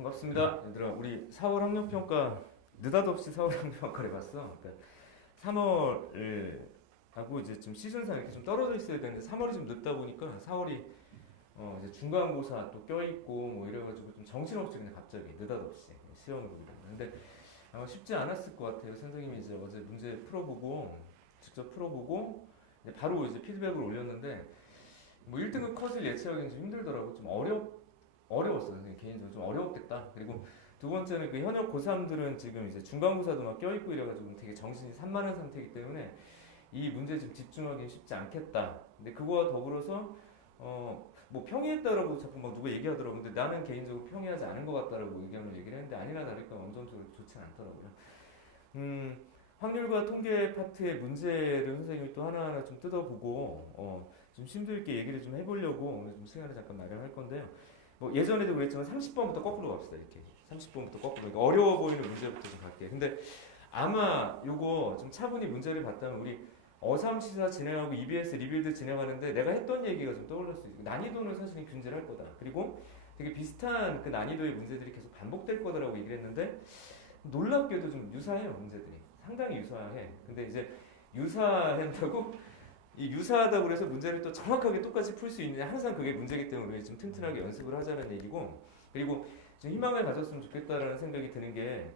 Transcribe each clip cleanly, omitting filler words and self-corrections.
반갑습니다. 얘들아, 우리 4월 학력평가 느닷없이 4월 학력평가를 봤어. 그러니까 3월을 하고 이제 좀 시즌상 이렇게 좀 떨어져 있어야 되는데 3월이 좀 늦다 보니까 4월이 이제 중간고사 또 껴있고 뭐 이래가지고 좀 정신없이 그냥 갑자기 느닷없이 시험을 보게 됐는데 아마 쉽지 않았을 것 같아요. 선생님이 이제 어제 문제 풀어보고 직접 풀어보고 이제 바로 이제 피드백을 올렸는데 뭐 1등급 컷을 예측하기는 좀 힘들더라고. 좀 어려웠어요. 선생님 개인적으로 좀 어려웠겠다. 그리고 두 번째는 그 현역 고3들은 지금 이제 중간고사도 막 껴있고 이래가지고 되게 정신이 산만한 상태이기 때문에 이 문제에 좀 집중하기 쉽지 않겠다. 근데 그거와 더불어서 뭐 평이했다라고 자꾸 막 누가 얘기하더라고. 근데 나는 개인적으로 평이하지 않은 것 같다라고 의견을 얘기를 했는데 아니나 다를까 원점적으로 좋진 않더라고요. 확률과 통계 파트의 문제를 선생님이 또 하나하나 좀 뜯어보고 좀 심도 있게 얘기를 좀 해보려고 오늘 좀 시간을 잠깐 마련할 건데요. 뭐 예전에도 그랬지만 30번부터 거꾸로 갑시다. 이렇게 30번부터 거꾸로. 그러니까 어려워 보이는 문제부터 좀 갈게요. 근데 아마 요거 좀 차분히 문제를 봤다면 우리 어삼시사 진행하고 EBS 리빌드 진행하는데 내가 했던 얘기가 좀 떠올릴 수 있고 난이도는 사실은 균질을 할 거다. 그리고 되게 비슷한 그 난이도의 문제들이 계속 반복될 거다라고 얘기를 했는데 놀랍게도 좀 유사해요. 문제들이 상당히 유사해. 근데 이제 유사한다고 이 유사하다고 그래서 문제를 또 정확하게 똑같이 풀 수 있느냐 항상 그게 문제이기 때문에 좀 튼튼하게 연습을 하자는 얘기고 그리고 좀 희망을 가졌으면 좋겠다라는 생각이 드는 게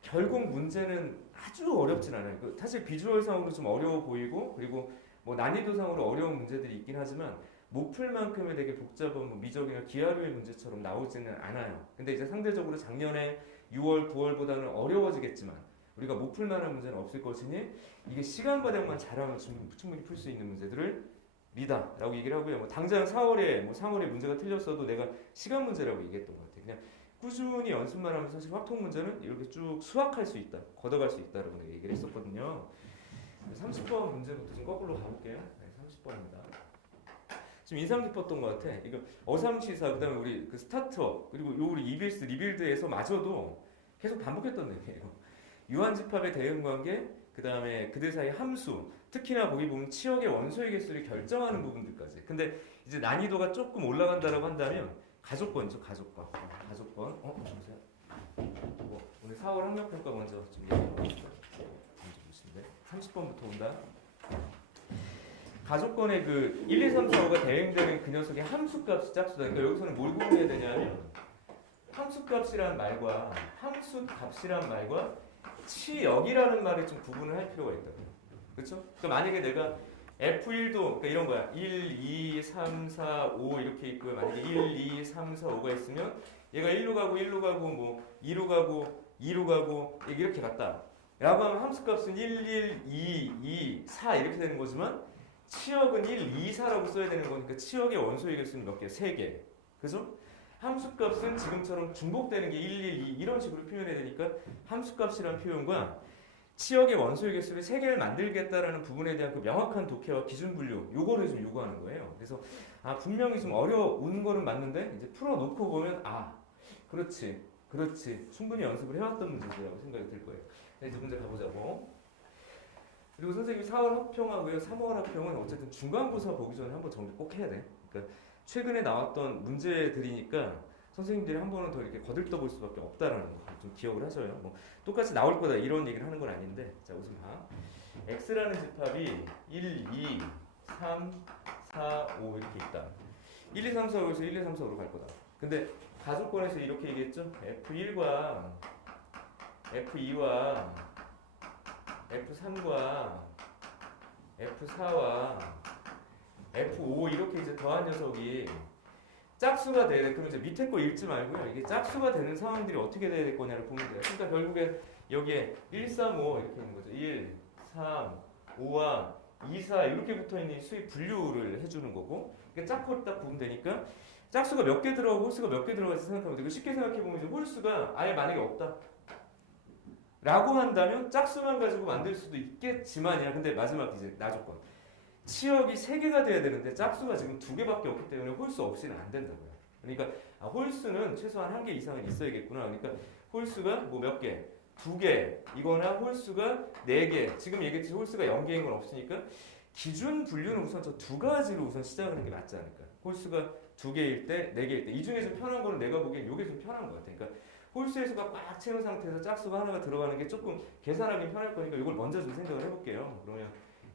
결국 문제는 아주 어렵진 않아요. 사실 비주얼상으로 좀 어려워 보이고 그리고 뭐 난이도상으로 어려운 문제들이 있긴 하지만 못 풀 만큼의 되게 복잡한 뭐 미적이나 기하류의 문제처럼 나오지는 않아요. 근데 이제 상대적으로 작년에 6월, 9월보다는 어려워지겠지만 우리가 못 풀 만한 문제는 없을 것이니 이게 시간 과정만 잘하면 충분히 풀 수 있는 문제들을 리다 라고 얘기를 하고요. 뭐 당장 4월에 뭐 3월에 문제가 틀렸어도 내가 시간 문제라고 얘기했던 것 같아요. 그냥 꾸준히 연습만 하면 사실 확통 문제는 이렇게 쭉 수학할 수 있다, 걷어갈 수 있다라고 내가 얘기를 했었거든요. 30번 문제부터 좀 거꾸로 가볼게요. 네, 30번입니다. 좀 인상 깊었던 것 같아. 이거 어삼시사 그다음에 우리 그 스타트업 그리고 요 우리 EBS 리빌드에서 마저도 계속 반복했던 내용이에요. 유한집합의 대응관계, 그 다음에 그들 사이 함수, 특히나 거기 보면 치역의 원소의 개수를 결정하는 부분들까지. 근데 이제 난이도가 조금 올라간다라고 한다면 가족권이죠, 가족권. 가족권. 잠시만요. 오늘 4월 학력평가 먼저 좀 얘기해보겠습니다. 먼저 보시는데 30번부터 온다. 가족권의 그 1, 2, 3, 4, 5가 대응되는 그 녀석의 함수값이 짝수다. 그러니까 여기서는 뭘 구분해야 되냐면 함수값이란 말과 함수값이란 말과 치역이라는 말을 좀 구분을 할 필요가 있다고요. 그렇죠? 그러니까 만약에 내가 F1도 그러니까 이런 거야. 1, 2, 3, 4, 5 이렇게 있고요. 만약에 1, 2, 3, 4, 5가 있으면 얘가 1로 가고 1로 가고 뭐 2로 가고 2로 가고 이렇게 갔다. 라고 하면 함수값은 1, 1, 2, 2, 4 이렇게 되는 거지만 치역은 1, 2, 4라고 써야 되는 거니까 치역의 원소의 개수는 몇 개? 3개. 그죠? 함수값은 지금처럼 중복되는 게 1, 1, 2 이런 식으로 표현해야 되니까 함수값이라는 표현과 치역의 원소의 개수를 3개를 만들겠다라는 부분에 대한 그 명확한 독해와 기준 분류 요거를 좀 요구하는 거예요. 그래서 분명히 좀 어려운 거는 맞는데 이제 풀어놓고 보면 그렇지 충분히 연습을 해왔던 문제라고 생각이 들 거예요. 이제 문제 가보자고. 그리고 선생님이 4월 학평하고요 3월 학평은 어쨌든 중간고사 보기 전에 한번 정리 꼭 해야 돼. 그러니까 최근에 나왔던 문제들이니까 선생님들이 한 번은 더 이렇게 거들떠볼 수밖에 없다라는 거 좀 기억을 하셔요. 뭐 똑같이 나올 거다 이런 얘기를 하는 건 아닌데 자 우선 X라는 집합이 1, 2, 3, 4, 5 이렇게 있다. 1, 2, 3, 4, 5에서 1, 2, 3, 4, 5로 갈 거다. 근데 가족권에서 이렇게 얘기했죠. F1과 F2와 F3과 F4와 F5 이렇게 이제 더한 녀석이 짝수가 돼야 돼. 그럼 이제 밑에 거 읽지 말고요. 이게 짝수가 되는 상황들이 어떻게 돼야 될 거냐를 보면 돼요. 그러니까 결국에 여기에 1, 3, 5 이렇게 있는 거죠. 1, 3, 5와 2, 4 이렇게 붙어 있는 수의 분류를 해주는 거고 그러니까 짝수를 딱 보면 되니까 짝수가 몇 개 들어가고 홀수가 몇 개 들어갈지 생각하면 되고 쉽게 생각해보면 이제 홀수가 아예 만약에 없다. 라고 한다면 짝수만 가지고 만들 수도 있겠지만이야. 근데 마지막 이제 나조건. 치역이 3개가 돼야 되는데 짝수가 지금 2개밖에 없기 때문에 홀수 없이는 안 된다고요. 그러니까 홀수는 최소한 1개 이상은 있어야겠구나. 그러니까 홀수가 뭐 몇 개? 2개 이거나 홀수가 4개. 지금 얘기했듯이 홀수가 0개인 건 없으니까 기준 분류는 우선 저 2가지로 우선 시작을 하는 게 맞지 않을까. 홀수가 두 개일 때, 네 개일 때. 이 중에 좀 편한 거는 내가 보기엔 이게 좀 편한 것 같아. 그러니까 홀수의 수가 꽉 채운 상태에서 짝수가 하나가 들어가는 게 조금 계산하기 편할 거니까 이걸 먼저 좀 생각을 해볼게요. 그러면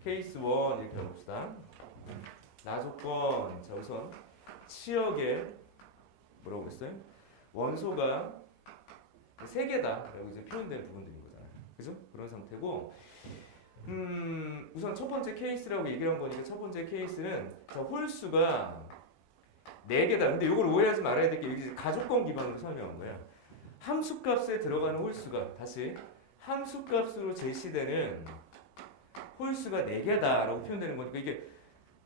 케이스 1 이렇게 해봅시다. 나조건. 자, 우선 치역에 뭐라고 그랬어요? 원소가 세 개다라고 이제 표현된 부분들인 거잖아요. 그죠? 그런 상태고, 우선 첫 번째 케이스라고 얘기를 한 거니까 첫 번째 케이스는 자, 홀수가 네 개다. 근데 이걸 오해하지 말아야 될 게 여기 가족권 기반으로 설명한 거야. 함수값에 들어가는 홀수가 다시 함수값으로 제시되는 홀수가 네 개다라고 표현되는 거니까 이게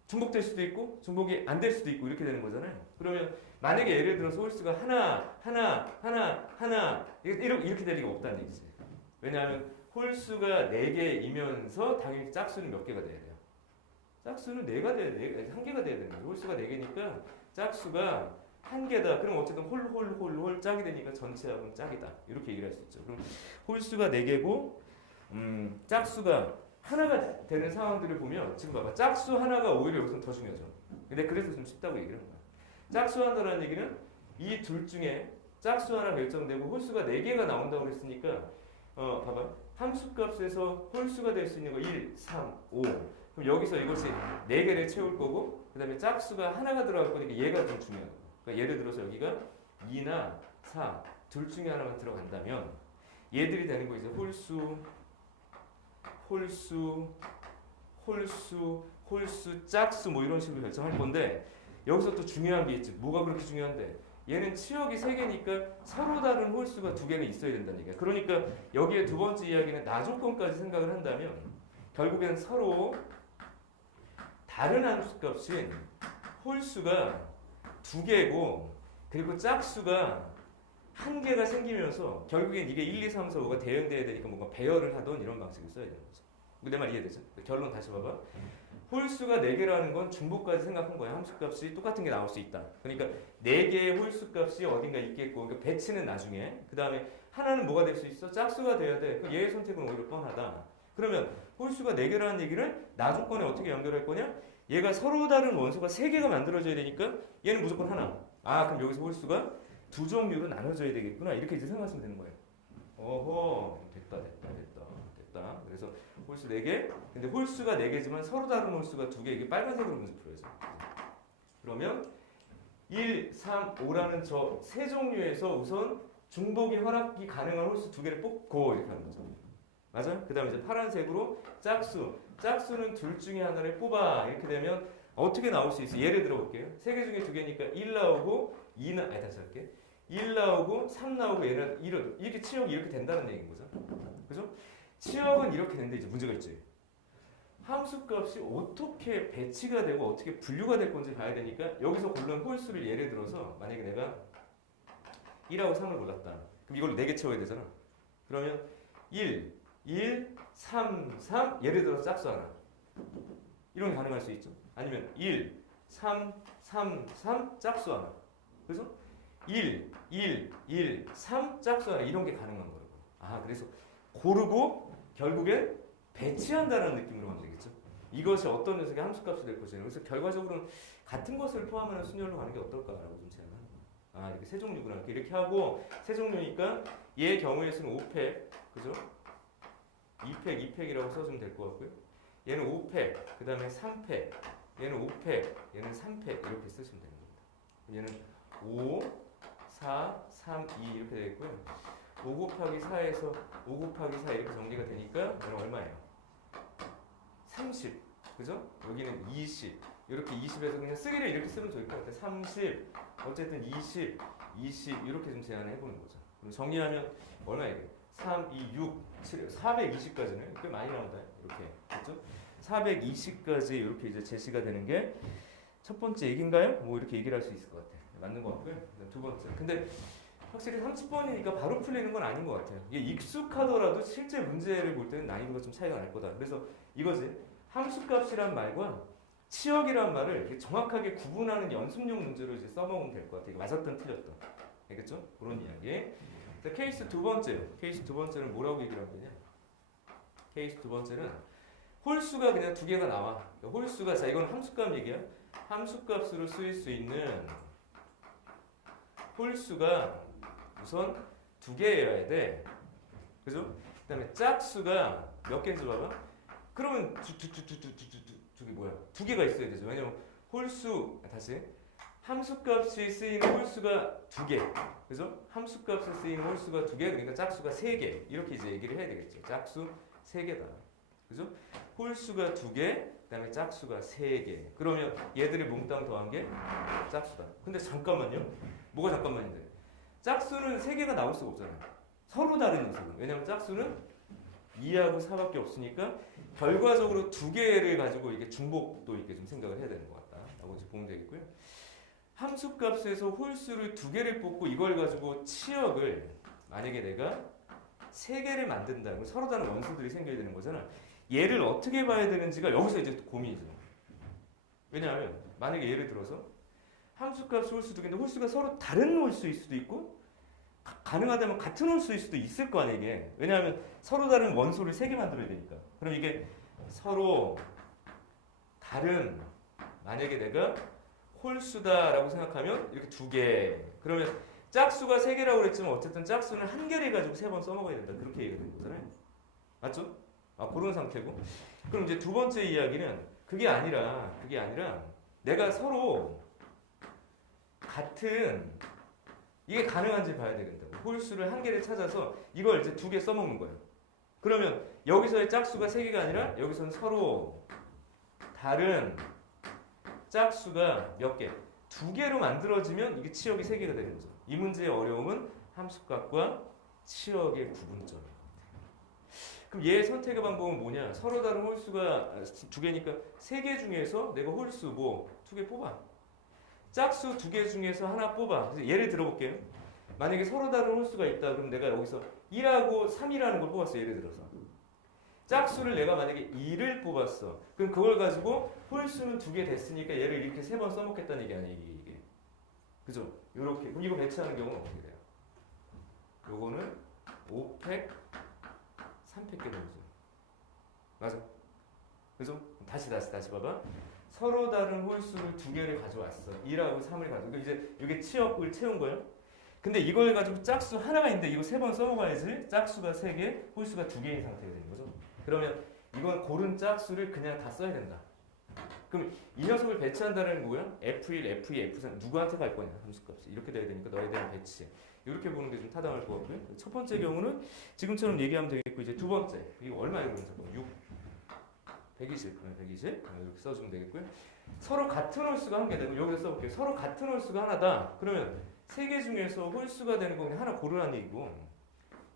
중복될 수도 있고 중복이 안 될 수도 있고 이렇게 되는 거잖아요. 그러면 만약에 예를 들어서 홀수가 하나 이렇게 될 리가 없다는 얘기지. 왜냐하면 홀수가 4개이면서 당연히 짝수는 몇 개가 돼야 돼요? 짝수는 4가 돼야 돼. 한 개가 돼야 되는 거죠. 홀수가 4개니까 짝수가 한 개다. 그럼 어쨌든 홀 짝이 되니까 전체 합은 짝이다. 이렇게 얘기를 할 수 있죠. 그럼 홀수가 4개고 짝수가 하나가 되는 상황들을 보면 지금 봐봐. 짝수 하나가 오히려 여기서 더 중요하죠. 근데 그래서 좀 쉽다고 얘기를 하는 거야. 짝수 한다는 얘기는 이 둘 중에 짝수 하나 결정되고 홀수가 4개가 나온다고 그랬으니까 봐봐. 함수값에서 홀수가 될 수 있는 거 1, 3, 5. 그럼 여기서 이것이 4개를 채울 거고 그 다음에 짝수가 하나가 들어갈 거니까 얘가 좀 중요한 거야. 그러니까 예를 들어서 여기가 2나 4 둘 중에 하나만 들어간다면 얘들이 되는 거 이제 홀수, 짝수 뭐 이런 식으로 결정할 건데 여기서 또 중요한 게 있지. 뭐가 그렇게 중요한데? 얘는 치역이 3개니까 서로 다른 홀수가 2개는 있어야 된다는 얘기야. 그러니까 여기에 두 번째 이야기는 나조건까지 생각을 한다면 결국엔 서로 다른 함수값인 홀수가 2개고 그리고 짝수가 1개가 생기면서 결국엔 이게 1, 2, 3, 4, 5가 대응돼야 되니까 뭔가 배열을 하던 이런 방식을 써야 되는 거죠. 내 말 이해되죠? 결론 다시 봐봐. 홀수가 4개라는 건 중복까지 생각한 거야. 함수값이 똑같은 게 나올 수 있다. 그러니까 4개의 홀수값이 어딘가 있겠고 그러니까 배치는 나중에 그 다음에 하나는 뭐가 될 수 있어? 짝수가 돼야 돼. 그 얘의 선택은 오히려 뻔하다. 그러면 홀수가 4개라는 얘기를 나조건에 어떻게 연결할 거냐? 얘가 서로 다른 원소가 3개가 만들어져야 되니까 얘는 무조건 하나. 아 그럼 여기서 홀수가 두 종류로 나눠져야 되겠구나. 이렇게 이제 생각하시면 되는 거예요. 어허 됐다. 그래서 홀수 4개. 근데 홀수가 4개지만 서로 다른 홀수가 2개. 이게 빨간색으로 문제 풀어야죠. 그러면 1, 3, 5라는 저 세 종류에서 우선 중복이 허락이 가능한 홀수 2개를 뽑고 이렇게 하는 거죠. 맞아? 그 다음에 이제 파란색으로 짝수는 둘 중에 하나를 뽑아. 이렇게 되면 어떻게 나올 수 있어? 예를 들어 볼게요. 3개 중에 2개니까 1 나오고 2나 다시 할게. 1 나오고 3 나오고 얘는 1은 이렇게 치역이 이렇게 된다는 얘기인 거죠. 그죠? 치역은 이렇게 되는데 이제 문제가 있지. 함수값이 어떻게 배치가 되고 어떻게 분류가 될 건지 봐야 되니까 여기서 고른 홀수를 예를 들어서 만약에 내가 1하고 3을 골랐다. 그럼 이걸로 4개 채워야 되잖아. 그러면 1, 3 예를 들어서 짝수 하나. 이런 게 가능할 수 있죠. 아니면 1, 3 짝수 하나. 그래서 1, 3 짝수 하나 이런 게 가능한 거라고. 아 그래서 고르고 결국엔 배치한다는 느낌으로 가면 되겠죠. 이것이 어떤 녀석의 함수값이 될 것이냐. 그래서 결과적으로는 같은 것을 포함하는 순열로 가는 게 어떨까라고 좀 제안을 합니다. 아 이렇게 세 종류구나. 이렇게 하고 세 종류니까 얘 경우에서는 5팩, 그죠? 2팩이라고 써주면 될 것 같고요. 얘는 5팩, 그 다음에 3팩, 얘는 5팩, 얘는 3팩 이렇게 쓰시면 되는 겁니다. 얘는 5, 4, 3, 2 이렇게 되겠고요. 5 곱하기 4에서 5 곱하기 4 이렇게 정리가 되니까 얘는 얼마예요? 30, 그죠? 여기는 20 이렇게 20에서 그냥 쓰기를 이렇게 쓰면 좋을 것 같아요. 30, 어쨌든 20 이렇게 좀 제안을 해보는 거죠. 그럼 정리하면 얼마예요? 3, 2, 6, 7, 420까지는 꽤 많이 나온다. 이렇게 그렇죠? 420까지 이렇게 이제 제시가 되는 게 첫 번째 얘기인가요? 뭐 이렇게 얘기를 할 수 있을 것 같아요. 맞는 것 같고요. 두 번째. 근데 확실히 30번이니까 바로 풀리는 건 아닌 것 같아요. 이게 익숙하더라도 실제 문제를 볼 때는 난이도가 좀 차이가 날 거다. 그래서 이거지. 함수값이란 말과 치역이란 말을 이렇게 정확하게 구분하는 연습용 문제로 이제 써먹으면 될 것 같아요. 맞았던 틀렸던. 알겠죠? 그런 이야기. 자, 케이스 두 번째는 뭐라고 얘기를 하면 되냐? 케이스 두 번째는 홀수가 그냥 2개가 나와. 그러니까 홀수가 자 이건 함수값 얘기야. 함수값으로 쓰일 수 있는 홀수가 우선 2개여야 돼. 그죠? 그 다음에 짝수가 몇 개인지 봐봐. 그러면 저기 뭐야? 2개가 있어야 되죠. 왜냐면 홀수, 다시. 함수값이 쓰이는 홀수가 2개. 그죠? 함수값에 쓰이는 홀수가 2개, 그러니까 짝수가 3개. 이렇게 이제 얘기를 해야 되겠죠. 짝수 3개다. 그죠? 홀수가 2개, 그 다음에 짝수가 3개. 그러면 얘들이 몽땅 더한 게 짝수다. 근데 잠깐만요. 뭐가 잠깐만인데? 짝수는 3개가 나올 수가 없잖아요. 서로 다른 녀석은. 왜냐면 짝수는 2하고 4밖에 없으니까 결과적으로 2개를 가지고 이게 중복도 있게 좀 생각을 해야 되는 것 같다. 라고 이제 보면 되겠고요. 함수값에서 홀수를 2개를 뽑고 이걸 가지고 치역을 만약에 내가 3개를 만든다는 걸 서로 다른 원수들이 생겨야 되는 거잖아. 얘를 어떻게 봐야 되는지가 여기서 이제 고민이죠. 왜냐하면 만약에 예를 들어서 함수값이 홀수 2개인데 홀수가 서로 다른 홀수일 수도 있고 가능하다면 같은 홀수일 수도 있을 거 아니에요. 이게. 왜냐하면 서로 다른 원소를 3개 만들어야 되니까. 그럼 이게 서로 다른 만약에 내가 홀수다라고 생각하면 이렇게 2개. 그러면 짝수가 3개라고 그랬지만 어쨌든 짝수는 1개를 가지고 3번 써먹어야 된다. 그렇게 얘기가 되는 거잖아요. 맞죠? 그런 상태고. 그럼 이제 두 번째 이야기는 그게 아니라 내가 서로 같은 이게 가능한지 봐야 되겠다고. 홀수를 1개를 찾아서 이걸 이제 2개 써먹는 거예요. 그러면 여기서의 짝수가 3개가 아니라 여기서는 서로 다른 짝수가 몇 개? 2개로 만들어지면 이게 치역이 3개가 되는 거죠. 이 문제의 어려움은 함수값과 치역의 구분점이에요. 그럼 얘 선택의 방법은 뭐냐? 서로 다른 홀수가 2개니까 3개 중에서 내가 홀수 뭐 2개 뽑아. 짝수 2개 중에서 하나 뽑아. 그래서 예를 들어볼게요. 만약에 서로 다른 홀수가 있다. 그럼 내가 여기서 1하고 3이라는 걸 뽑았어. 예를 들어서. 짝수를 내가 만약에 2를 뽑았어. 그럼 그걸 가지고 홀수는 2개 됐으니까 얘를 이렇게 3번 써먹겠다는 얘기 아니에요. 이게. 그죠? 요렇게. 그럼 이거 배치하는 경우는 어떻게 돼요? 요거는 5팩 3팩 되는 거죠. 맞아. 그죠? 다시 봐봐. 서로 다른 홀수를 2개를 가져왔어. 2하고 3을 가지고. 이제 이게 치역을 채운 거예요. 근데 이걸 가지고 짝수 하나가 있는데 이거 3번 써먹어야지. 짝수가 3개, 홀수가 2개인 상태가 되는 거죠. 그러면 이건 고른 짝수를 그냥 다 써야 된다. 그럼 이 녀석을 배치한다는 게 뭐야? F1, F2, F3 누구한테 갈 거냐? 함수값이. 이렇게 돼야 되니까 너희들은 배치. 이렇게 보는 게 좀 타당할 것 같고요. 첫 번째 경우는 지금처럼 얘기하면 되겠고 이제 두 번째. 이거 얼마예요? 그럼 잠깐 6, 120, 120 이렇게 써주면 되겠고요. 서로 같은 홀수가 한 개 되고 여기서 써볼게요. 서로 같은 홀수가 하나다. 그러면 3개 중에서 홀수가 되는 거 그냥 하나 고르라는 얘기고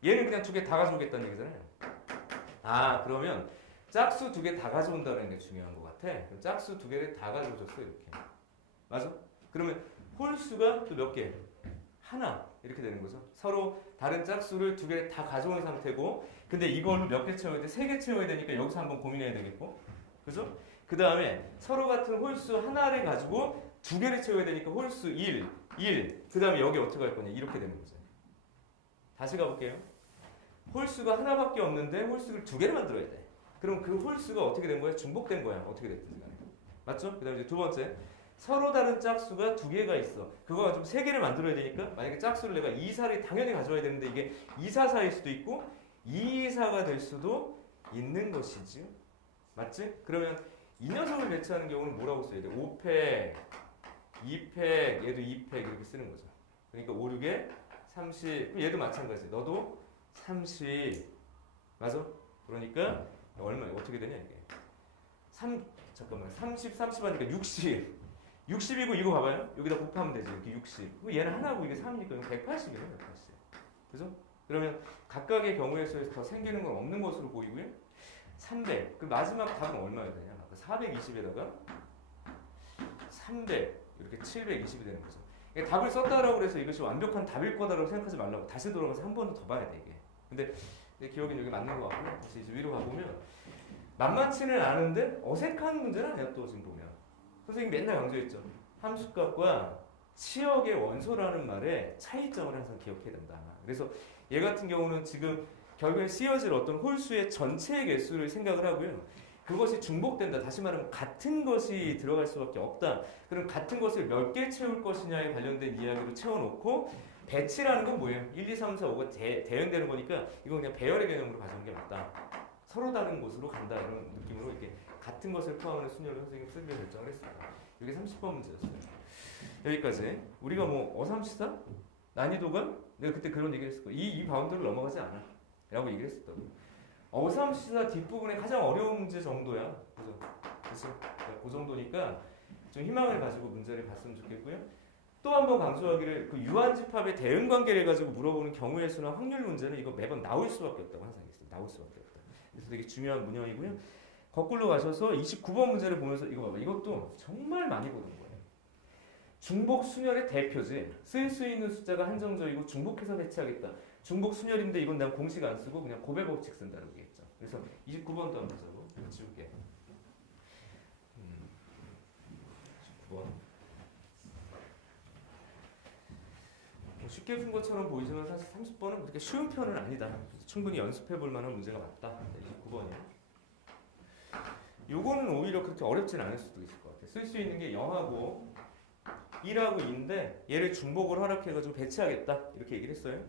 얘는 그냥 2개 다 가져오겠다는 얘기잖아요. 그러면 짝수 2개 다 가져온다는 게 중요한 것 같아. 그럼 짝수 2개를 다 가져오셨어 이렇게. 맞아? 그러면 홀수가 또 몇 개? 하나 이렇게 되는 거죠. 서로 다른 짝수를 2개를 다 가져온 상태고 근데 이걸로 몇 개 채워야 돼? 3개 채워야 되니까 여기서 한번 고민해야 되겠고 그죠? 그 다음에 서로 같은 홀수 하나를 가지고 2개를 채워야 되니까 홀수 1 그 다음에 여기 어떻게 할 거냐 이렇게 되는 거죠. 다시 가볼게요. 홀수가 하나밖에 없는데 홀수를 2개를 만들어야 돼. 그럼 그 홀수가 어떻게 된 거야? 중복된 거야. 어떻게 됐든지 간에. 맞죠? 그 다음에 이제 두 번째. 서로 다른 짝수가 2개가 있어. 그거 가지고 3개를 만들어야 되니까 만약에 짝수를 내가 2, 4를 당연히 가져와야 되는데 이게 2, 4, 4일 수도 있고 2, 4가 될 수도 있는 것이지. 맞지? 그러면 이 녀석을 배치하는 경우는 뭐라고 써야 돼? 5팩, 2팩, 얘도 2팩 이렇게 쓰는 거죠. 그러니까 5, 6에 30. 그럼 얘도 마찬가지. 너도 30. 맞아? 그러니까 얼마 어떻게 되냐 이게? 30 하니까 60. 60이고 이거 봐봐요. 여기다 곱하면 되지. 이렇게 60. 그럼 얘는 하나고 이게 3이니까 이거 180이에요. 180. 그죠? 그러면 각각의 경우에서 더 생기는 건 없는 것으로 보이고요. 300. 그 마지막 답은 얼마야 되냐? 420에다가 300 이렇게 720이 되는 거죠. 그러니까 답을 썼다라고 해서 이것이 완벽한 답일 거다라고 생각하지 말라고. 다시 돌아가서 한 번 더 봐야 돼 이게. 근데 내 기억엔 여기 맞는 것 같고요. 다시 이제 위로 가보면 만만치는 않은데 어색한 문제는 아니야 또 지금 보면. 선생님이 맨날 강조했죠. 함수값과 치역의 원소라는 말에 차이점을 항상 기억해야 된다. 그래서 얘 같은 경우는 지금 결국에 쓰여질 어떤 홀수의 전체 개수를 생각을 하고요. 그것이 중복된다. 다시 말하면 같은 것이 들어갈 수밖에 없다. 그럼 같은 것을 몇 개 채울 것이냐에 관련된 이야기로 채워놓고 배치라는 건 뭐예요? 1, 2, 3, 4, 5가 대응되는 거니까 이건 그냥 배열의 개념으로 가져온 게 맞다. 서로 다른 곳으로 간다. 이런 느낌으로 이렇게 같은 것을 포함하는 순열을 선생님이 쓰기로 결정을 했습니다. 이게 30번 문제였어요. 여기까지. 우리가 뭐 어삼시사? 난이도가? 내가 그때 그런 얘기를 했을 거야. 이 바운드를 넘어가지 않아. 라고 얘기를 했었다고. 어삼시사 뒷부분에 가장 어려운 문제 정도야. 그래서 그 정도니까 좀 희망을 가지고 문제를 봤으면 좋겠고요. 또 한 번 강조하기를 그 유한집합의 대응 관계를 가지고 물어보는 경우의 수나 확률 문제는 이거 매번 나올 수밖에 없다고 항상 얘기했어요. 나올 수밖에 없다. 그래서 되게 중요한 문형이고요. 거꾸로 가셔서 29번 문제를 보면서 이거 봐봐. 이것도 정말 많이 보는 거예요. 중복 순열의 대표지. 쓸 수 있는 숫자가 한정적이고 중복해서 배치하겠다. 중복 순열인데 이건 난 공식 안 쓰고 그냥 고배 법칙 쓴다고 얘기했죠. 그래서 29번도 한번 보자고. 지울게. 29번. 쉽게 푼 것처럼 보이지만 사실 30번은 그렇게 쉬운 편은 아니다. 충분히 연습해 볼 만한 문제가 맞다. 29번이요. 요거는 오히려 그렇게 어렵진 않을 수도 있을 것 같아. 쓸 수 있는 게 0하고 1하고 2인데 얘를 중복을 허락해가지고 배치하겠다. 이렇게 얘기를 했어요.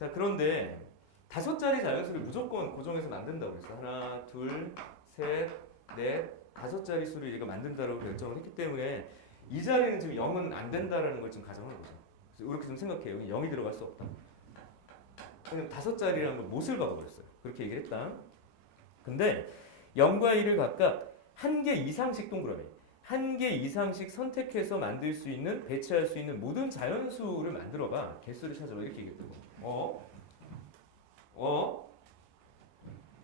자, 그런데 5자리 자연수를 무조건 고정해서 만든다고 그랬어. 하나, 둘, 셋, 넷, 5자리 수를 얘가 만든다고 결정을 했기 때문에 이 자리는 지금 0은 안 된다라는 걸 좀 가정하는 거죠. 그래서 이렇게 좀 생각해요. 0이 들어갈 수 없다. 그냥 5자리라는 걸 못을 박아버렸어요. 그렇게 얘기를 했다. 근데 0과 1을 각각 한 개 이상씩 동그라미. 한 개 이상씩 선택해서 만들 수 있는, 배치할 수 있는 모든 자연수를 만들어봐. 개수를 찾아봐. 이렇게 얘기했다고.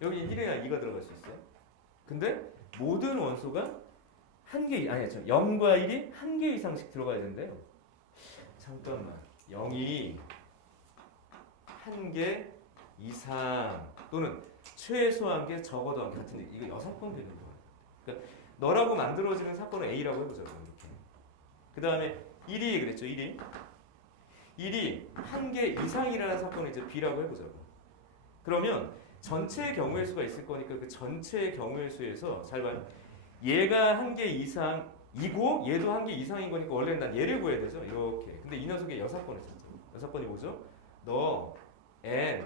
여기 1이나 2가 들어갈 수 있어요. 근데 모든 원소가 한 개, 아니야, 0과 1이 한 개 이상씩 들어가야 된대요. 잠깐만. 0이 한 개 이상 또는 최소한 게 적어도 한 개 같은 얘기. 이거 6번 되는 거야. 그러니까 너라고 만들어지는 사건은 A라고 해보자고. 이렇게. 그 다음에 1이 그랬죠. 1이 한 개 이상이라는 사건은 이제 B라고 해보자고. 그러면 전체의 경우의 수가 있을 거니까 그 전체의 경우의 수에서 잘 봐요. 얘가 한 개 이상이고 얘도 한 개 이상인 거니까 원래는 난 얘를 구해야 되죠. 이렇게. 근데 이 녀석의 6번을 찾죠. 6번이 뭐죠? 너 N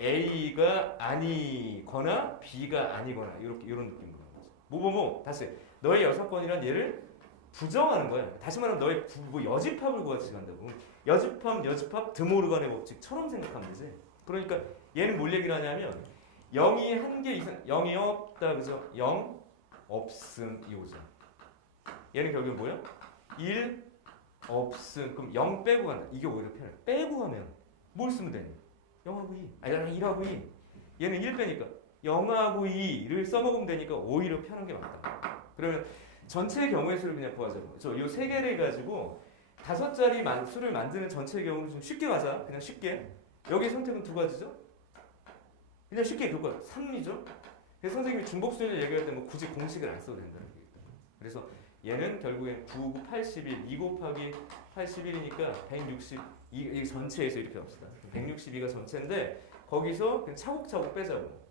A가 아니거나 B가 아니거나 이렇게 이런 느낌으로 하는 거죠. 다시 너의 6번이란 얘를 부정하는 거야. 다시 말하면 너의 여집합을 구하지 간다고. 여집합 드모르간의 법칙처럼 생각하면 되지. 그러니까 얘는 뭘 얘기를 하냐면 0이 한 개 이상 0이 없다 그죠? 0 없음 이거죠. 얘는 결국엔 뭐야? 1 없음. 그럼 0 빼고 간다. 이게 오히려 편해. 빼고 가면 뭘 쓰면 되니? 0하고 2. 아니 1하고 2. 얘는 1 빼니까 0하고 2를 써먹으면 되니까 오히려 편한 게 맞다. 그러면 전체 경우의 수를 그냥 구하자고. 이 세 개를 가지고 5자리 수를 만드는 전체 경우를 좀 쉽게 가자. 그냥 쉽게. 여기 선택은 2가지죠? 그냥 쉽게 그거 3이죠? 그래서 선생님이 중복순위를 얘기할 때 뭐 굳이 공식을 안 써도 된다는 얘기겠다. 그래서 얘는 결국엔 9, 9, 81, 2 곱하기 81이니까 162, 이게 전체에서 이렇게 합시다. 162가 전체인데 거기서 그냥 차곡차곡 빼자고.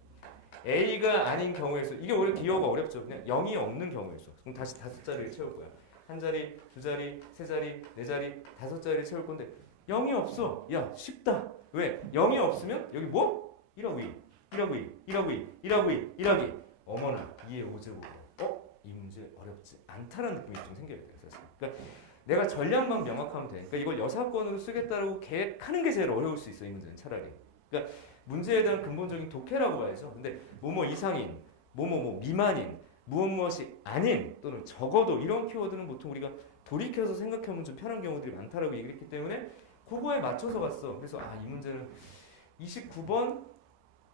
A가 아닌 경우의 수. 이게 오히려 기호가 어렵죠. 그냥 0이 없는 경우의 수. 그럼 다시 5자리를 채울 거야. 한 자리, 2자리, 3자리, 4자리, 5자리를 채울 건데 0이 없어. 야, 쉽다. 왜? 0이 없으면 여기 뭐? 1하고 2, 1하고 2, 1하고 2, 1하고 2, 1하기. 어머나, 2의 5제곱으로. 이 문제 어렵지 않다라는 느낌이 좀 생겨야 돼요. 사실. 그러니까 내가 전략만 명확하면 돼. 그러니까 이걸 여사건으로 쓰겠다라고 계획하는 게 제일 어려울 수 있어. 이 문제는 차라리. 그러니까 문제에 대한 근본적인 독해라고 봐야죠. 근데 뭐뭐 이상인, 뭐뭐 미만인, 무엇이 아닌 또는 적어도 이런 키워드는 보통 우리가 돌이켜서 생각하면 좀 편한 경우들이 많다라고 얘기했기 때문에 그거에 맞춰서 갔어. 그래서 이 문제는 29번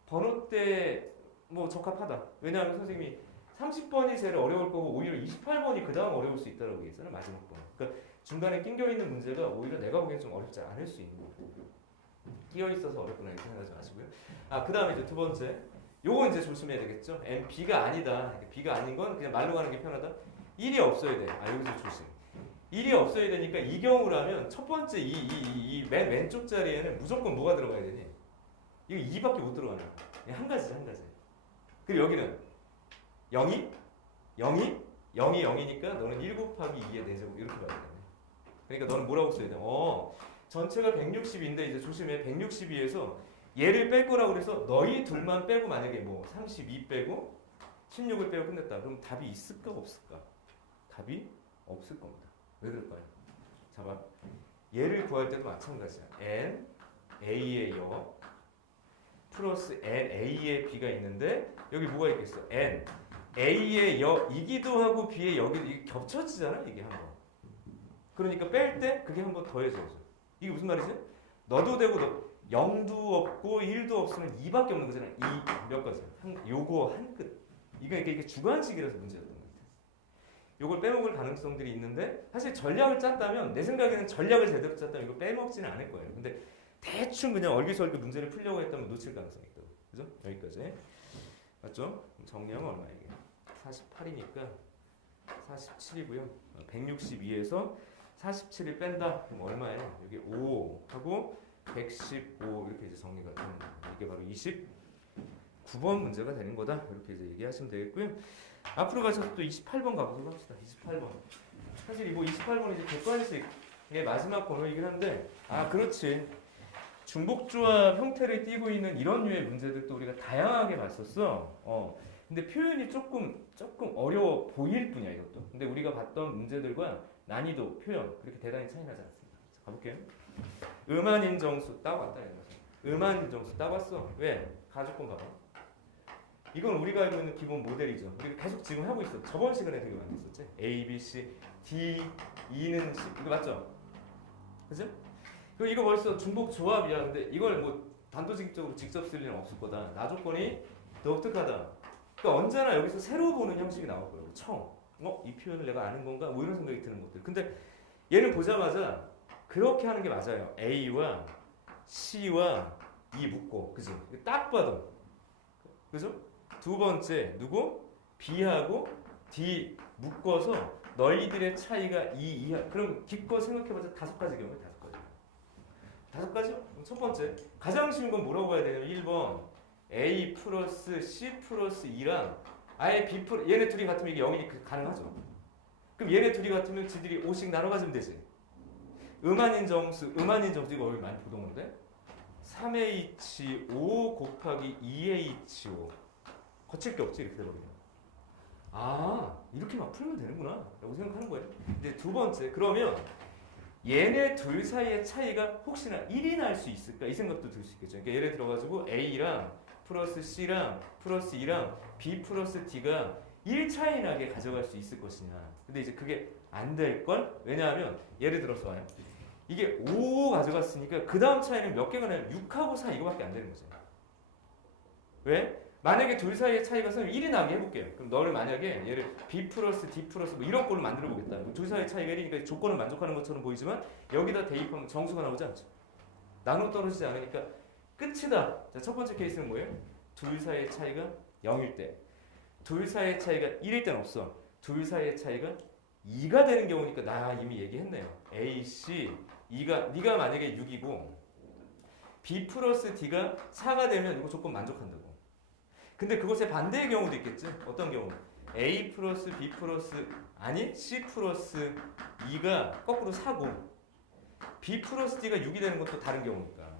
번호대 뭐 적합하다. 왜냐하면 선생님이 30번이 제일 어려울 거고 오히려 28번이 그 다음 어려울 수 있다고 얘기했잖아요. 마지막 번. 그러니까 중간에 낀겨 있는 문제가 오히려 내가 보기엔 좀 어렵지 않을 수 있는 거고. 끼어 있어서 어렵구나 이렇게 생각하지 마시고요. 그 다음에 이제 두 번째. 요거 이제 조심해야 되겠죠. M, B가 아니다. B가 아닌 건 그냥 말로 가는 게 편하다. 1이 없어야 돼. 여기서 조심. 1이 없어야 되니까 이 경우라면 첫 번째 이 맨 왼쪽 자리에는 무조건 뭐가 들어가야 되니? 이거 2밖에 못 들어가는 거야. 한 가지지, 한 가지. 그리고 여기는 0이? 0이? 0이 0이니까 너는 1 곱하기 2의 4제곱 이렇게 봐야 되네. 그러니까 너는 뭐라고 써야 돼? 전체가 160인데 이제 조심해. 162에서 얘를 뺄 거라고 그래서 너희 둘만 빼고 만약에 뭐 32 빼고 16을 빼고 끝냈다. 그럼 답이 있을까 없을까? 답이 없을 겁니다. 왜 그럴까요? 자 봐. 얘를 구할 때도 마찬가지야. n a의 여 플러스 n a의 b가 있는데 여기 뭐가 있겠어? n a의 여이기도 하고 b의 여기도 이게 겹쳐지잖아 이게 한 번. 그러니까 뺄 때 그게 한 번 더해져야죠. 이게 무슨 말이지? 너도 되고 0도 없고 1도 없으면 2밖에 없는 거잖아. 2 몇 가지? 요거 한 끝. 이게 주관식이라서 문제였던 것 같아. 요걸 빼먹을 가능성들이 있는데 사실 전략을 짰다면 내 생각에는 전략을 제대로 짰다면 이거 빼먹지는 않을 거예요. 근데 대충 그냥 얼기설기 문제를 풀려고 했다면 놓칠 가능성이 있다고. 그죠? 여기까지. 맞죠? 정리하면 얼마 이게? 48이니까 47이고요. 162에서 47을 뺀다. 그럼 얼마예요? 여기 5 하고 115 이렇게 이제 정리가 되는 거예요. 이게 바로 29번 문제가 되는 거다. 이렇게 이제 얘기하시면 되겠고요. 앞으로 가서 또 28번 가보도록 합시다. 28번. 사실 이거 28번이 이제 객관식의 마지막 번호이긴 한데, 그렇지. 중복조합 형태를 띠고 있는 이런 류의 문제들도 우리가 다양하게 봤었어. 근데 표현이 조금 어려워 보일 뿐이야 이것도. 근데 우리가 봤던 문제들과 난이도, 표현 그렇게 대단히 차이 나지 않습니다. 자, 가볼게요. 음한인정수 따왔다. 음한인정수 따왔어. 왜? 가족권 봐봐. 이건 우리가 알고 있는 기본 모델이죠. 우리가 계속 지금 하고 있어. 저번 시간에 되게 많이 했었지. A, B, C, D, E는 C. 이거 맞죠? 그죠? 그리고 이거 벌써 중복 조합이야. 근데 이걸 뭐 단도직입적으로 직접 쓸 일은 없을 거다. 나 조건이 독특하다. 그러니까 언제나 여기서 새로 보는 형식이 나올 거예요. 처음. 이 표현을 내가 아는 건가? 뭐 이런 생각이 드는 것들. 근데 얘는 보자마자 그렇게 하는 게 맞아요. A와 C와 E 묶고, 그지? 딱 봐도, 그죠? 두 번째 누구? B하고 D 묶어서 너희들의 차이가 2 이하. 그럼 기껏 생각해봐서 5가지 경우에 5가지. 5가지? 첫 번째 가장 쉬운 건 뭐라고 봐야 되냐면 1번 A 플러스 C 플러스 2랑 아예 B 플러스 얘네 둘이 같으면 이게 0이니까 가능하죠. 그럼 얘네 둘이 같으면 지들이 5씩 나눠 가지면 되지. 음한인정수 이거 여기 많이 보던 건데 3H5 곱하기 2H5 거칠 게 없지 이렇게 돼버리면. 이렇게 막 풀면 되는구나 라고 생각하는 거예요. 근데 두 번째 그러면 얘네 둘 사이의 차이가 혹시나 1이 날 수 있을까 이 생각도 들 수 있겠죠. 그러니까 예를 들어가지고 A랑 플러스 C랑 플러스 2랑 B 플러스 D가 1 차이 나게 가져갈 수 있을 것이냐. 근데 이제 그게 안 될걸? 왜냐하면 예를 들어서 와요. 이게 5 가져갔으니까 그 다음 차이는 몇 개가 나면 6하고 4 이거밖에 안 되는 거죠. 왜? 만약에 둘 사이의 차이가 있으면 1이 나게 해볼게요. 그럼 너를 만약에 얘를 B 플러스 D 플러스 뭐 이런 걸로 만들어 보겠다. 둘 사이의 차이가 1이니까 조건을 만족하는 것처럼 보이지만 여기다 대입하면 정수가 나오지 않죠. 나눠 떨어지지 않으니까 끝이다. 자, 첫 번째 케이스는 뭐예요? 둘 사이의 차이가 0일 때. 둘 사이의 차이가 1일 때는 없어. 둘 사이의 차이가 2가 되는 경우니까 나 이미 얘기했네요. A, C, 2가 네가 만약에 6이고 B 플러스 D가 4가 되면 이거 조건 만족한다고. 근데 그것의 반대의 경우도 있겠지. 어떤 경우? A 플러스 B 플러스 아니 C 플러스 2가 거꾸로 4고 B 플러스 D가 6이 되는 것도 다른 경우니까.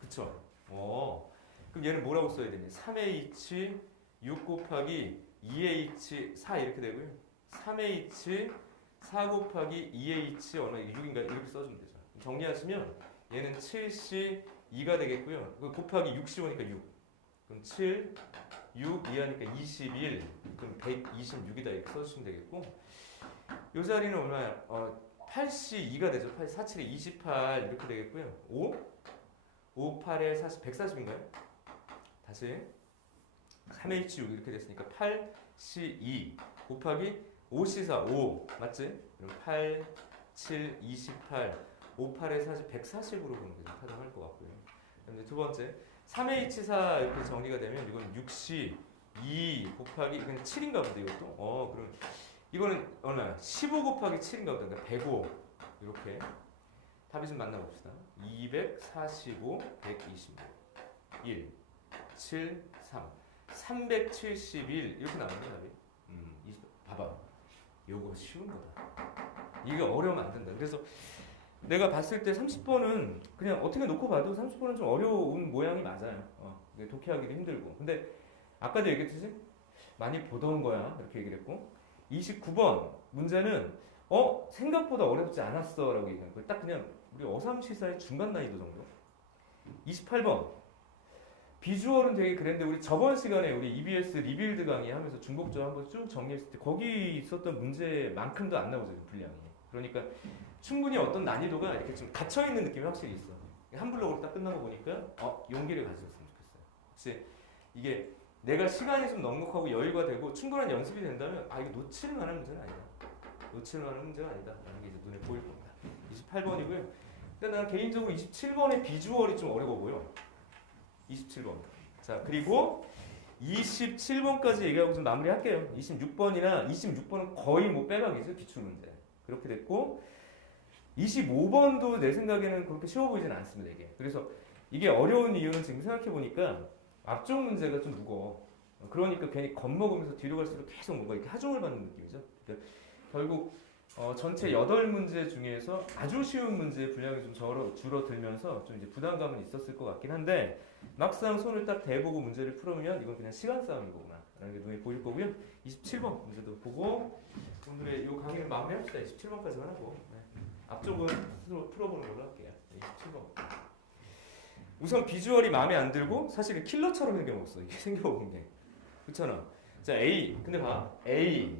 그쵸? 그럼 얘는 뭐라고 써야 되니? 3H 6 곱하기 2H 4 이렇게 되고요. 3H 4 곱하기 2H 얼마? 6인가? 이렇게 써주면 되죠. 정리하시면 얘는 7C 2가 되겠고요. 곱하기 6C5니까 6. 그럼 7, 6 이하니까 21. 그럼 126이다 이렇게 써주시면 되겠고. 이 자리는 얼마야? 8C2가 되죠. 8, 4, 7에 28 이렇게 되겠고요. 5, 5, 8에 40, 140인가요? 다시 3H6 이렇게 됐으니까 8C2 곱하기 5C4 5 맞지? 그럼 8, 7, 28 5, 8에 40, 140으로 보는 게 가능할 것 같고요. 그다음에 두 번째 3H4 이렇게 정리가 되면 이건 6C 2 곱하기 이건 7인가 보다 이것도. 그럼 이거는 얼마야? 15 곱하기 7인가 보다. 그러니까 105 이렇게 답이 좀 만나봅시다. 245, 126 1, 7, 3 371 이렇게 나오는 거야 답이. 봐봐. 요거 쉬운 거다. 이게 어려우면 안 된다. 그래서 내가 봤을 때 30번은 그냥 어떻게 놓고 봐도 30번은 좀 어려운 모양이 맞아요. 독해하기도 힘들고. 근데 아까도 얘기했듯이 많이 보던 거야 이렇게 얘기를 했고 29번 문제는 생각보다 어렵지 않았어 라고 얘기한 거예요. 딱 그냥 우리 어삼시사의 중간 난이도 정도. 28번 비주얼은 되게 그랬는데 우리 저번 시간에 우리 EBS 리빌드 강의 하면서 중복적 한번 쭉 정리했을 때 거기 있었던 문제만큼도 안 나오죠 분량이. 그러니까 충분히 어떤 난이도가 이렇게 좀 갇혀있는 느낌이 확실히 있어. 한 블록으로 딱 끝난 거 보니까 용기를 가지셨으면 좋겠어요. 혹시 이게 내가 시간이 좀 넉넉하고 여유가 되고 충분한 연습이 된다면 이거 놓칠 만한 문제는 아니다. 놓칠 만한 문제가 아니다 라는 게 이제 눈에 보일 겁니다. 28번이고요. 근데 난 개인적으로 27번의 비주얼이 좀 어려워 보여. 27번. 자, 그리고 27번까지 얘기하고 좀 마무리할게요. 26번은 거의 뭐 빼박이죠. 기출문제. 그렇게 됐고 25번도 내 생각에는 그렇게 쉬워 보이진 않습니다. 이게. 그래서 이게 어려운 이유는 지금 생각해보니까 앞쪽 문제가 좀 무거워. 그러니까 괜히 겁먹으면서 뒤로 갈수록 계속 뭔가 이렇게 하중을 받는 느낌이죠. 그러니까 결국 전체 8문제 중에서 아주 쉬운 문제의 분량이 좀 줄어들면서 좀 이제 부담감은 있었을 것 같긴 한데 막상 손을 딱 대보고 문제를 풀으면 이건 그냥 시간 싸움인 거구나 라는 게 눈에 보일 거고요. 27번 문제도 보고 오늘의 이 강의는 마무리합시다. 27번까지만 하고 앞쪽은 스스로 풀어보는 걸로 할게요. 27번. 우선 비주얼이 마음에 안 들고 사실 킬러처럼 생겨먹었어. 이게 생겨먹은 게. 그렇잖아. 자 A. 근데 봐. A,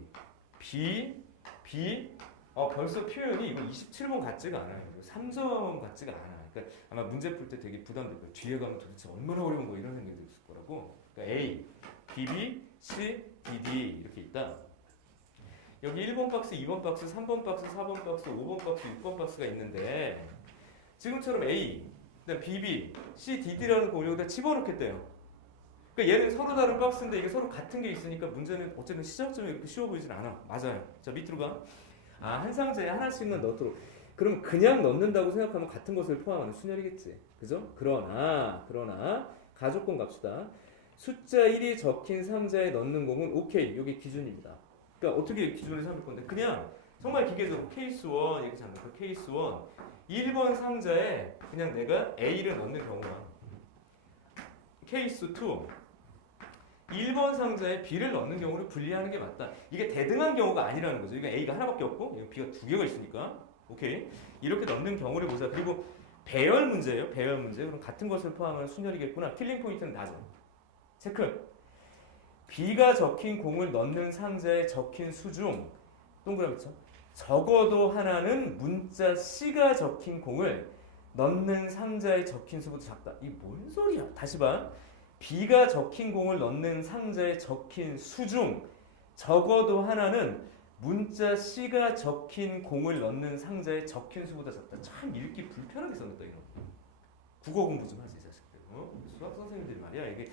B, B. 벌써 표현이 이거 27번 같지가 않아요. 3점 같지가 않아. 그러니까 아마 문제 풀 때 되게 부담될 거예요. 뒤에 가면 도대체 얼마나 어려운 거 이런 생각이 있을 거라고. 그러니까 A, B, B, C, D, D 이렇게 있다. 여기 1번 박스, 2번 박스, 3번 박스, 4번 박스, 5번 박스, 6번 박스가 있는데 지금처럼 A, 그다음 B, B, C, D, D라는 거 여기다 집어넣겠대요. 그러니까 얘는 서로 다른 박스인데 이게 서로 같은 게 있으니까 문제는 어쨌든 시작점이 이렇게 쉬워 보이진 않아. 맞아요. 자 밑으로 가. 한 상자에 하나씩만 넣도록. 그럼 그냥 넣는다고 생각하면 같은 것을 포함하는 순열이겠지. 그죠? 그러나 가족공 갑시다. 숫자 1이 적힌 상자에 넣는 공은 오케이. 이게 기준입니다. 그러니까 어떻게 기준을 삼을 건데 그냥 정말 기계적으로 케이스 1 이렇게 잡는 거. 케이스 1 1번 상자에 그냥 내가 A를 넣는 경우만. 케이스 2 1번 상자에 B를 넣는 경우를 분리하는 게 맞다. 이게 대등한 경우가 아니라는 거죠. 이거 A가 하나밖에 없고 B가 두 개가 있으니까 오케이 이렇게 넣는 경우를 보자. 그리고 배열 문제예요. 배열 문제. 그럼 같은 것을 포함하는 순열이겠구나. 킬링 포인트는 나죠. 체크. B가 적힌 공을 넣는 상자에 적힌 수 중 동그라미 쳐. 적어도 하나는 문자 C가 적힌 공을 넣는 상자에 적힌 수보다 작다. 이게 뭔 소리야? 다시 봐. B가 적힌 공을 넣는 상자에 적힌 수 중 적어도 하나는 문자 C가 적힌 공을 넣는 상자에 적힌 수보다 작다. 참 읽기 불편하게 써놨다 이거. 국어 공부 좀 하지 자식들. 수학 선생님들이 말이야 이게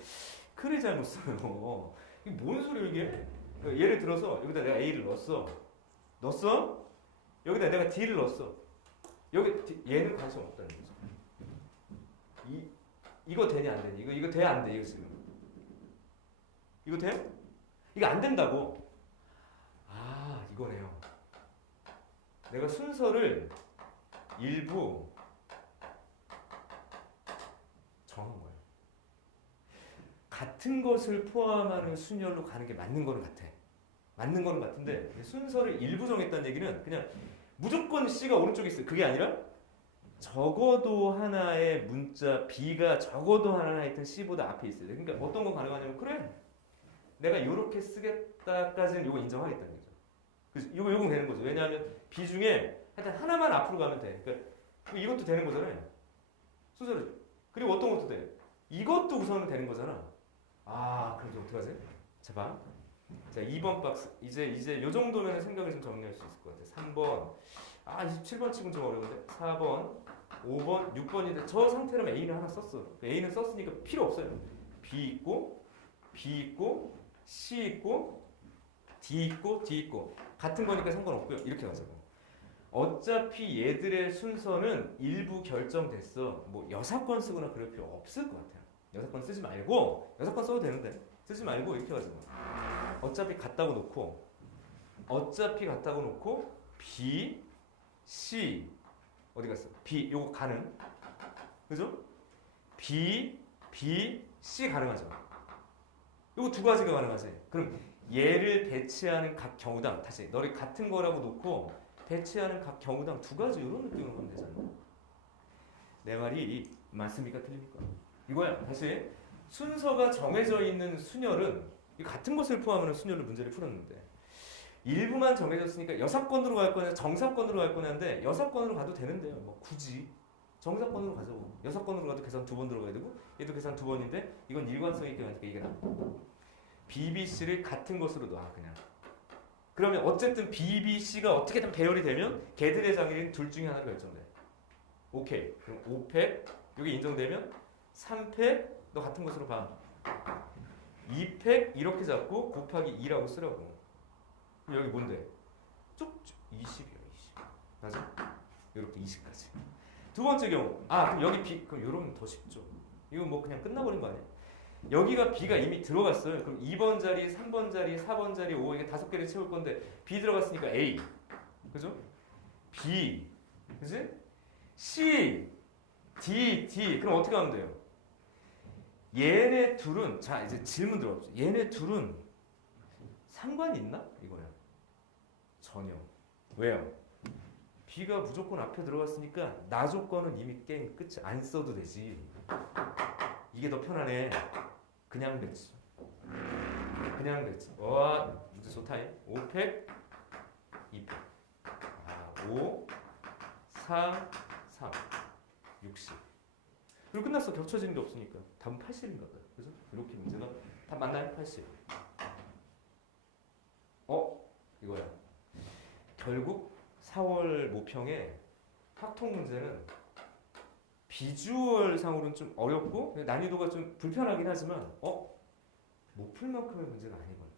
글을 잘못 써요. 이게 뭔 소리야 이게? 예를 들어서 여기다 내가 A를 넣었어? 여기다 내가 D를 넣었어. 얘는 관심 없다는 거죠. 이거 되냐 안 되냐? 이거 돼 안 돼? 이거 지금 이거 돼? 이거 안 된다고. 이거네요. 내가 순서를 일부 정한 거예요. 같은 것을 포함하는 순열로 가는 게 맞는 거는 같아. 맞는 거는 같은데 순서를 일부 정했다는 얘기는 그냥 무조건 C가 오른쪽에 있어요. 그게 아니라 적어도 하나의 문자 B가 적어도 하나 있던 C보다 앞에 있어야 돼. 그러니까 어떤 건 가능하냐면 그래 내가 이렇게 쓰겠다까지는 이거 인정하겠다는 거죠. 그래서 이건 되는 거죠. 왜냐하면 B 중에 하여튼 하나만 앞으로 가면 돼. 그러니까 이것도 되는 거잖아요. 순서를. 그리고 어떤 것도 돼. 이것도 우선은 되는 거잖아. 그럼 이제 어떡하지? 자 봐. 자 2번 박스. 이제 요 정도면 생각을 좀 정리할 수 있을 것 같아. 3번. 27번 치고는 좀 어려운데. 4번, 5번, 6번인데 저 상태라면 A는 하나 썼어. A는 썼으니까 필요 없어요. B 있고, B 있고, C 있고, D 있고, D 있고. 같은 거니까 상관없고요. 이렇게 가자고. 어차피 얘들의 순서는 일부 결정됐어. 뭐 여사건 쓰거나 그럴 필요 없을 것 같아요. 여사건 쓰지 말고 여사건 써도 되는데 쓰지 말고 이렇게 가지고 어차피 같다고 놓고 B, C 어디 갔어? B 요거 가능 그죠? B, C 가능하죠. 요거 두 가지가 가능하지. 그럼 얘를 배치하는 각 경우당 다시 너를 같은 거라고 놓고 배치하는 각 경우당 두 가지 이런 느낌으로 가면 되잖아. 내 말이 맞습니까? 틀립니까? 이거야. 다시 순서가 정해져 있는 순열은 같은 것을 포함하는 순열로 문제를 풀었는데 일부만 정해졌으니까 여사건으로 갈 거냐 정사건으로 갈 거냐인데 여사건으로 가도 되는데요. 뭐 굳이 정사건으로 가자고. 여사건으로 가도 계산 두 번 들어가야 되고 얘도 계산 두 번인데 이건 일관성 있게 가니까 이게 나. BBC를 같은 것으로 놔 그냥. 그러면 어쨌든 BBC가 어떻게든 배열이 되면 걔들의 장애는 둘 중에 하나로 결정돼. 오케이. 그럼 5팩 이게 인정되면 3팩 너 같은 것으로 봐. 2팩 이렇게 잡고 곱하기 2라고 쓰라고. 그럼 여기 뭔데? 쭉쭉 20이야 20. 맞아? 이렇게 20까지. 두 번째 경우 그럼 여기 B 그럼 이러면 더 쉽죠. 이건 뭐 그냥 끝나버린 거 아니야? 여기가 B가 이미 들어갔어요. 그럼 2번 자리, 3번 자리, 4번 자리, 5 이게 5개를 채울 건데 B 들어갔으니까 A. 그죠? B. 그지? C, D. 그럼 어떻게 하면 돼요? 얘네 둘은 자 이제 질문 들어갑시다. 얘네 둘은 상관이 있나? 이거야. 전혀. 왜요? B가 무조건 앞에 들어갔으니까 나 조건은 이미 게임 끝이 안 써도 되지. 이게 더 편하네. 그냥 됐지. 와 문제 좋다. 5팩 2팩 5 4 3 60 그리고 끝났어. 겹쳐지는 게 없으니까 답은 80인가 봐요. 그죠? 이렇게 문제가 답 맞나요? 80. 이거야. 결국 4월 모평에 확통 문제는 비주얼 상으로는 좀 어렵고 난이도가 좀 불편하긴 하지만 못 풀 만큼의 문제가 아니거든요.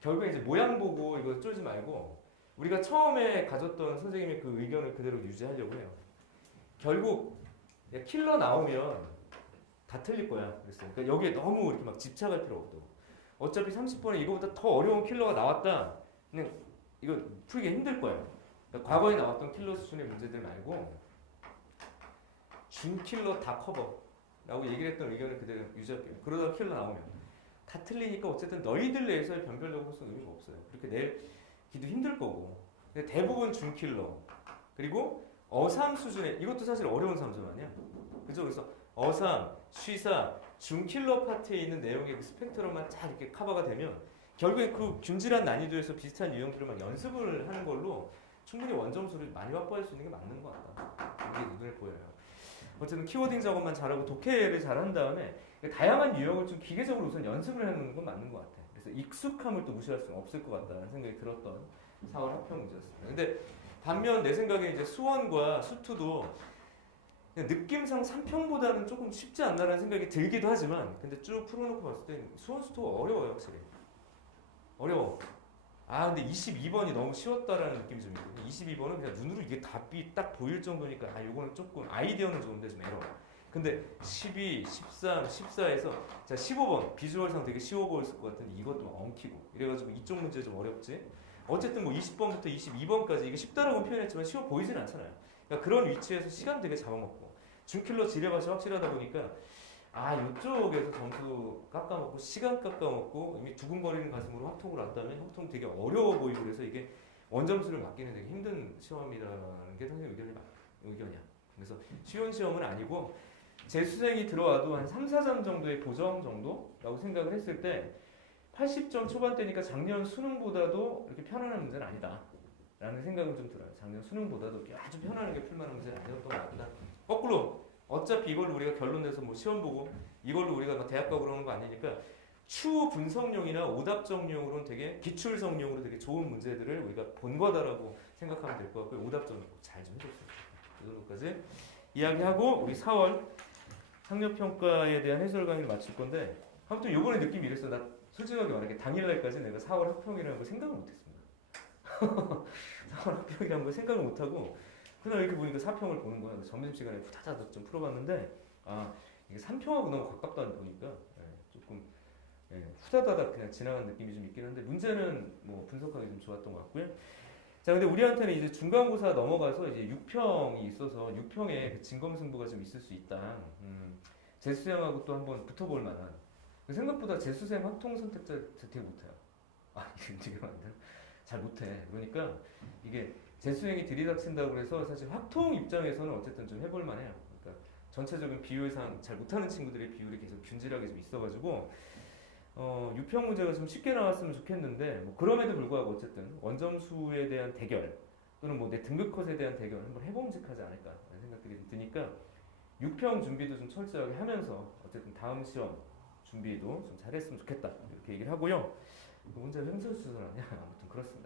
결국에 이제 모양 보고 이거 쫄지 말고 우리가 처음에 가졌던 선생님의 그 의견을 그대로 유지하려고 해요. 결국 킬러 나오면 다 틀릴 거야. 그랬어요. 그러니까 여기에 너무 이렇게 막 집착할 필요 없고 어차피 30번에 이거보다 더 어려운 킬러가 나왔다. 그냥 이거 풀기 힘들 거예요. 그러니까 과거에 나왔던 킬러 수준의 문제들 말고 준킬러 다 커버라고 얘기를 했던 의견을 그대로 유지할게요. 그러다가 킬러 나오면 다 틀리니까 어쨌든 너희들 내에서의 변별력으로 서 의미가 없어요. 그렇게 내기도 힘들 거고. 근데 대부분 준킬러 그리고 어삼 수준의 이것도 사실 어려운 3점 아니야? 그죠? 그래서 어삼, 쉬사, 준킬러 파트에 있는 내용의 그 스펙트럼만 쫙 이렇게 커버가 되면 결국에 그 균질한 난이도에서 비슷한 유형들을 막 연습을 하는 걸로 충분히 원점수를 많이 확보할 수 있는 게 맞는 것 같다. 이게 눈에 보여요. 어쨌든 키워딩 작업만 잘하고 독해를 잘한 다음에 다양한 유형을 좀 기계적으로 우선 연습을 해놓는 건 맞는 것 같아. 그래서 익숙함을 또 무시할 수는 없을 것 같다는 생각이 들었던 4월 합평 문제였습니다. 근데 반면 내 생각에 이제 수원과 수투도 느낌상 3평보다는 조금 쉽지 않나라는 생각이 들기도 하지만 근데 쭉 풀어놓고 봤을 때 수원 수투가 어려워요. 확실히 어려워. 근데 22번이 너무 쉬웠다라는 느낌이 좀 있거든요. 22번은 그냥 눈으로 이게 답이 딱 보일 정도니까 요거는 조금 아이디어는 좋은데 좀 에러. 근데 12, 13, 14에서 자 15번 비주얼상 되게 쉬워 보였을 것 같은데 이것도 엉키고 이래가지고 이쪽 문제 좀 어렵지. 어쨌든 뭐 20번부터 22번까지 이게 쉽다라고 표현했지만 쉬워 보이진 않잖아요. 그러니까 그런 위치에서 시간 되게 잡아먹고 준킬러 지뢰밭이 확실하다 보니까 이쪽에서 점수 깎아먹고 시간 깎아먹고 이미 두근거리는 가슴으로 확통을 왔다면 확통 되게 어려워 보이고 그래서 이게 원점수를 맞기는 되게 힘든 시험이라는 게 선생님 의견이야. 그래서 쉬운 시험은 아니고 재수생이 들어와도 한 3, 4점 정도의 보정 정도라고 생각을 했을 때 80점 초반대니까 작년 수능보다도 이렇게 편안한 문제는 아니다 라는 생각은 좀 들어요. 작년 수능보다도 아주 편안하게 풀만한 문제는 아니었던 것 같다. 거꾸로 어차피 이걸로 우리가 결론 내서 뭐 시험 보고 이걸로 우리가 막 대학 가고 그러는 거 아니니까 추 분석용이나 오답정용으로는 되게 기출성용으로 되게 좋은 문제들을 우리가 본 거다라고 생각하면 될 것 같고요. 오답정용 잘 좀 해줬어요. 이 정도까지 이야기하고 우리 4월 학력평가에 대한 해설 강의를 마칠 건데 아무튼 요번에 느낌이 이랬어. 나 솔직하게 말할게. 당일날까지 내가 4월 학평이라는 걸 생각을 못했습니다. 4월 학평이라는 걸 생각을 못하고 그날 이렇게 보니까 4평을 보는 거야. 점심시간에 후다다닥 좀 풀어봤는데 이게 3평하고 너무 가깝다 보니까 조금 예, 후다다닥 그냥 지나간 느낌이 좀 있긴 한데 문제는 뭐 분석하기 좀 좋았던 것 같고요. 자, 근데 우리한테는 이제 중간고사 넘어가서 이제 6평이 있어서 6평에 그 진검승부가 좀 있을 수 있다. 재수생하고 또 한번 붙어볼 만한. 생각보다 재수생 확통 선택자 되게 못해요. 아, 이게 되게 많다. 잘 못해. 그러니까 이게 재수생이 들이닥친다고 해서 사실 확통 입장에서는 어쨌든 좀 해볼 만해요. 그러니까 전체적인 비율상 잘 못하는 친구들의 비율이 계속 균질하게 좀 있어가지고 유평 문제가 좀 쉽게 나왔으면 좋겠는데 뭐 그럼에도 불구하고 어쨌든 원점수에 대한 대결 또는 뭐 내 등급 컷에 대한 대결 한번 해봄직하지 않을까 라는 생각들이 좀 드니까 유평 준비도 좀 철저하게 하면서 어쨌든 다음 시험 준비도 좀 잘했으면 좋겠다 이렇게 얘기를 하고요. 문제 횡설수설하냐 아무튼 그렇습니다.